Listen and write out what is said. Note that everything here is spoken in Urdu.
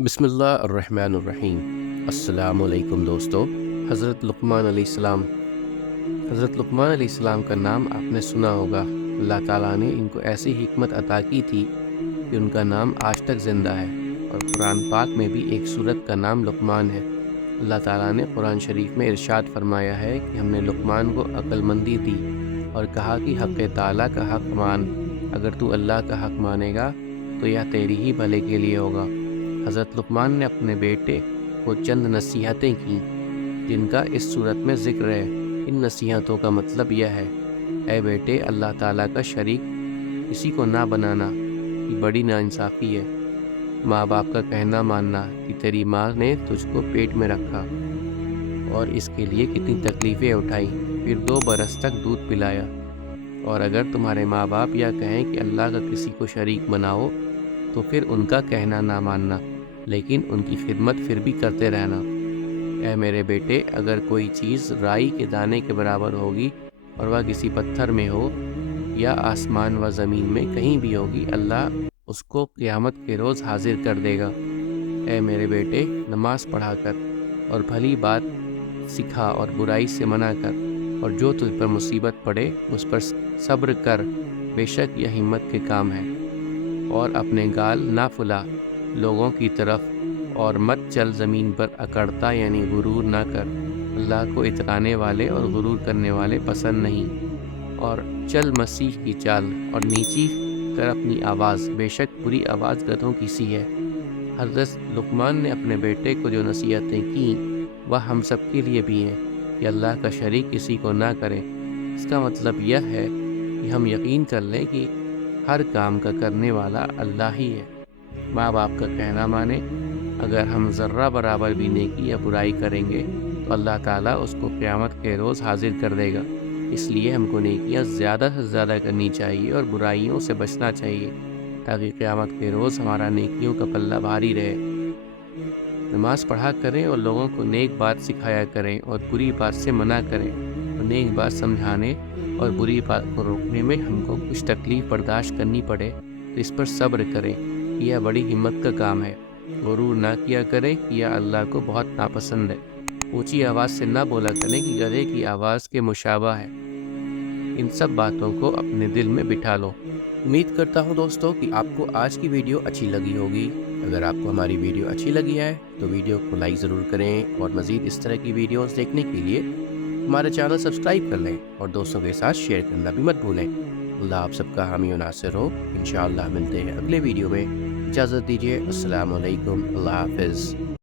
بسم اللہ الرحمن الرحیم۔ السلام علیکم دوستو۔ حضرت لقمان علیہ السلام کا نام آپ نے سنا ہوگا۔ اللہ تعالیٰ نے ان کو ایسی حکمت عطا کی تھی کہ ان کا نام آج تک زندہ ہے، اور قرآن پاک میں بھی ایک سورت کا نام لقمان ہے۔ اللہ تعالیٰ نے قرآن شریف میں ارشاد فرمایا ہے کہ ہم نے لقمان کو عقل مندی دی اور کہا کہ حق تعالیٰ کا حق مان، اگر تو اللہ کا حق مانے گا تو یہ تیری ہی بھلے کے لیے ہوگا۔ حضرت لقمان نے اپنے بیٹے کو چند نصیحتیں کیں جن کا اس صورت میں ذکر ہے۔ ان نصیحتوں کا مطلب یہ ہے: اے بیٹے، اللہ تعالیٰ کا شریک کسی کو نہ بنانا، یہ بڑی ناانصافی ہے۔ ماں باپ کا کہنا ماننا کہ تیری ماں نے تجھ کو پیٹ میں رکھا اور اس کے لیے کتنی تکلیفیں اٹھائیں، پھر 2 برس تک دودھ پلایا، اور اگر تمہارے ماں باپ یہ کہیں کہ اللہ کا کسی کو شریک بناؤ تو پھر ان کا کہنا نہ ماننا، لیکن ان کی خدمت پھر بھی کرتے رہنا۔ اے میرے بیٹے، اگر کوئی چیز رائی کے دانے کے برابر ہوگی اور وہ کسی پتھر میں ہو یا آسمان و زمین میں کہیں بھی ہوگی، اللہ اس کو قیامت کے روز حاضر کر دے گا۔ اے میرے بیٹے، نماز پڑھا کر اور بھلی بات سکھا اور برائی سے منع کر، اور جو تجھ پر مصیبت پڑے اس پر صبر کر، بے شک یہ ہمت کے کام ہے۔ اور اپنے گال نہ پھلا لوگوں کی طرف، اور مت چل زمین پر اکڑتا، یعنی غرور نہ کر۔ اللہ کو اترانے والے اور غرور کرنے والے پسند نہیں۔ اور چل مسیح کی چال، اور نیچی کر اپنی آواز، بے شک بری آواز گدھوں کی سی ہے۔ حضرت لقمان نے اپنے بیٹے کو جو نصیحتیں کیں وہ ہم سب کے لیے بھی ہیں کہ اللہ کا شریک کسی کو نہ کرے۔ اس کا مطلب یہ ہے کہ ہم یقین کر لیں کہ ہر کام کا کرنے والا اللہ ہی ہے۔ ماں باپ کا کہنا مانیں۔ اگر ہم ذرہ برابر بھی نیکی یا برائی کریں گے تو اللہ تعالیٰ اس کو قیامت کے روز حاضر کر دے گا۔ اس لیے ہم کو نیکیاں زیادہ سے زیادہ کرنی چاہیے اور برائیوں سے بچنا چاہیے، تاکہ قیامت کے روز ہمارا نیکیوں کا پلہ بھاری رہے۔ نماز پڑھا کریں اور لوگوں کو نیک بات سکھایا کریں، اور بری بات سے منع کریں، اور نیک بات سمجھانے اور بری بات کو روکنے میں ہم کو کچھ تکلیف برداشت کرنی پڑے تو اس پر صبر کریں، یہ بڑی ہمت کا کام ہے۔ غرور نہ کیا کریں، یہ اللہ کو بہت ناپسند ہے۔ اونچی آواز سے نہ بولا کریں کہ گدھے کی آواز کے مشابہ ہے۔ ان سب باتوں کو اپنے دل میں بٹھا لو۔ امید کرتا ہوں دوستو کہ آپ کو آج کی ویڈیو اچھی لگی ہوگی۔ اگر آپ کو ہماری ویڈیو اچھی لگی ہے تو ویڈیو کو لائک ضرور کریں، اور مزید اس طرح کی ویڈیوز دیکھنے کے لیے ہمارے چینل سبسکرائب کر لیں، اور دوستوں کے ساتھ شیئر کرنا بھی مت بھولیں۔ اللہ آپ سب کا حامی و ناصر ہو۔ انشاءاللہ ملتے ہیں اگلے ویڈیو میں۔ اجازت دیجیے۔ السلام علیکم۔ اللہ حافظ۔